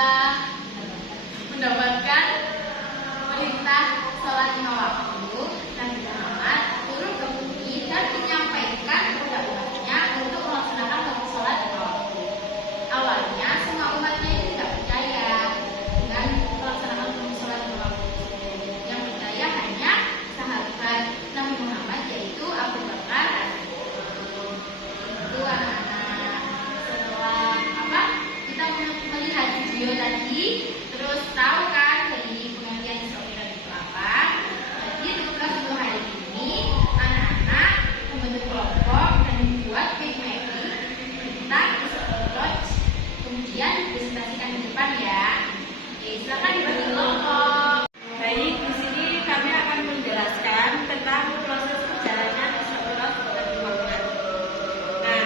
setelah mendapatkan perintah sholat 5 waktu, Nabi Muhammad turun ke bumi dan menyampaikan kepada umatnya untuk melaksanakan sholat 5 waktu. Awalnya semua umatnya itu tidak percaya dengan melaksanakan sholat 5 waktu. Yang percaya hanya sahabat Nabi Muhammad, yaitu Abu Bakar. Itu anak-anak. Setelah kita melihat video tadi, terus tahu kan dari pengertian Isra Mi'raj itu apa? Jadi tugas untuk hari ini anak-anak membentuk kelompok dan membuat video tentang Isra Mi'raj, kemudian presentasikan di depan ya. Oke, silakan dibagi kelompok. Baik, di sini kami akan menjelaskan tentang proses perjalanan Isra Mi'raj Nabi Muhammad. Nah,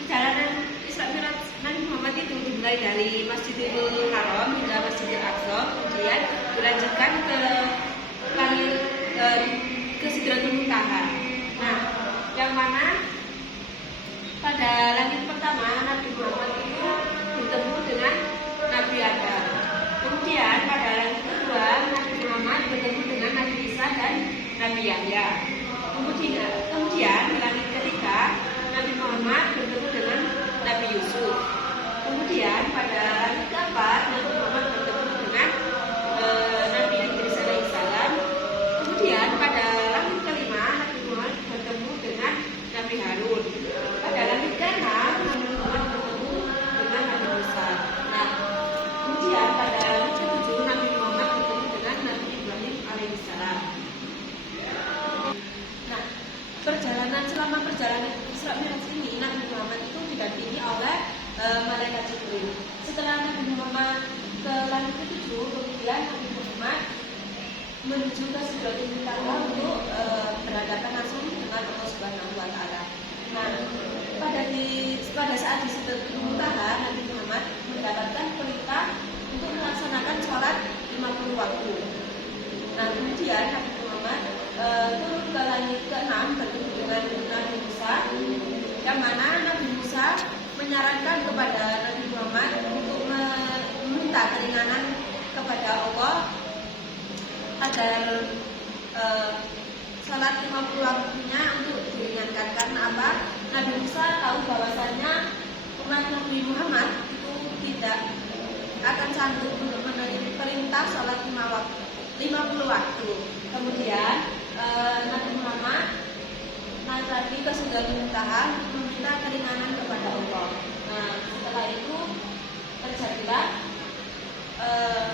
perjalanan Isra Mi'raj Nabi Muhammad itu dimulai dari Masjidil Haram hingga Masjidil Aqsa, kemudian dilanjutkan ke langit, ke Sidratul Muntaha. Nah, yang mana pada langit pertama Nabi Muhammad itu bertemu dengan Nabi Adam. Kemudian pada langit kedua Nabi Muhammad bertemu dengan Nabi Isa dan Nabi Yahya. Kemudian di langit ketiga Nabi Muhammad bertemu dengan Nabi Yusuf. Kemudian pada langit keempat Nabi Muhammad bertemu dengan Nabi Idris alaihissalam. Kemudian pada langit kelima Nabi Muhammad bertemu dengan Nabi Harun. Pada langit keenam Nabi Muhammad bertemu dengan Nabi Musa. Nah, kemudian pada langit ketujuh Nabi Muhammad bertemu dengan Nabi Ibrahim alaihissalam. Nah, selama perjalanan Isra Mi'raj ini Nabi Muhammad itu didampingi oleh malaikat Jibril. Setelah Nabi Muhammad ke langit ketujuh, kemudian Nabi Muhammad menuju ke Sidratul Muntaha untuk berhadapan langsung dengan Allah Subhanahu wa Ta'ala. Nah, pada saat di Sidratul Muntaha Nabi Muhammad mendapatkan perintah untuk melaksanakan sholat 50 waktu. Nah, kemudian Nabi Muhammad turun ke langit ke-6 bertemu dengan Nabi Musa, yang mana Nabi Musa menyarankan kepada Nabi Muhammad untuk meminta keringanan kepada Allah agar sholat 50 waktunya untuk diringankan. Karena apa? Nabi Musa tahu bahwasannya umat Nabi Muhammad itu tidak akan sanggup untuk menerima perintah sholat 50 waktu. Kemudian Nabi Muhammad naik lagi ke Sidratul Muntaha meminta keringanan kepada Allah. Nah, setelah itu terjadilah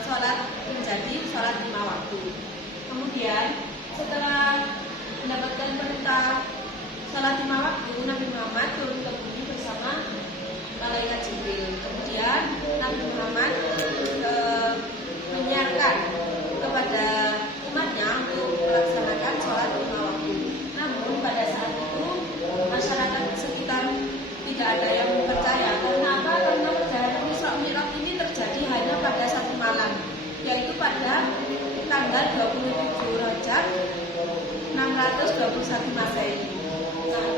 sholat menjadi sholat 5 waktu. Kemudian setelah mendapatkan perintah sholat 5 waktu, Nabi Muhammad turun ke bumi bersama malaikat Jibril. Kemudian Nabi Muhammad menyiarkan kepada umatnya untuk melaksanakan sholat 5 waktu. Namun pada saat itu masyarakat sekitar tidak ada yang percaya. Karena apa? Karena perjalanan Isra Mi'raj ini terjadi hanya pada satu malam, yaitu pada tanggal 27 Rajab 621 Masehi. Nah,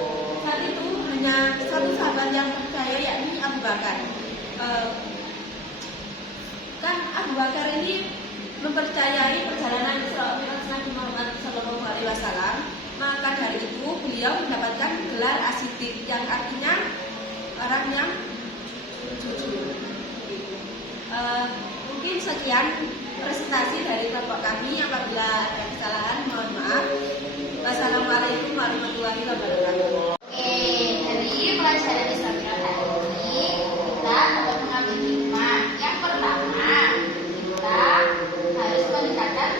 saat itu hanya satu sahabat yang percaya, yakni Abu Bakar. Kan Abu Bakar ini mempercayai perjalanan Isra Mi'raj Nabi Muhammad SAW. Maka dari itu beliau mendapatkan gelar As-Siddiq, yang artinya orang yang jujur. Mungkin sekian presentasi dari kelompok kami. Apabila ada kesalahan, mohon maaf. Wassalamualaikum warahmatullahi wabarakatuh. Oke, dari pelajaran Isra Mi'raj hari ini kita dapat mengambil hikmah. Yang pertama, kita harus meningkatkan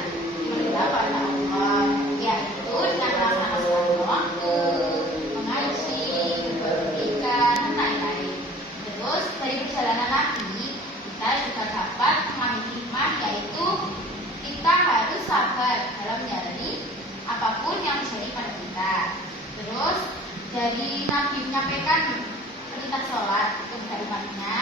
perintah pada Allah, yaitu dengan melaksanakan sholat waktu, mengaji, berzikir, dan lain-lain. Terus dari perjalanan Nabi, kita juga dapat mengambil hikmah, yaitu kita harus sabar dalam menjalani apapun yang terjadi pada kita. Terus dari Nabi menyampaikan perintah sholat kepada umatnya,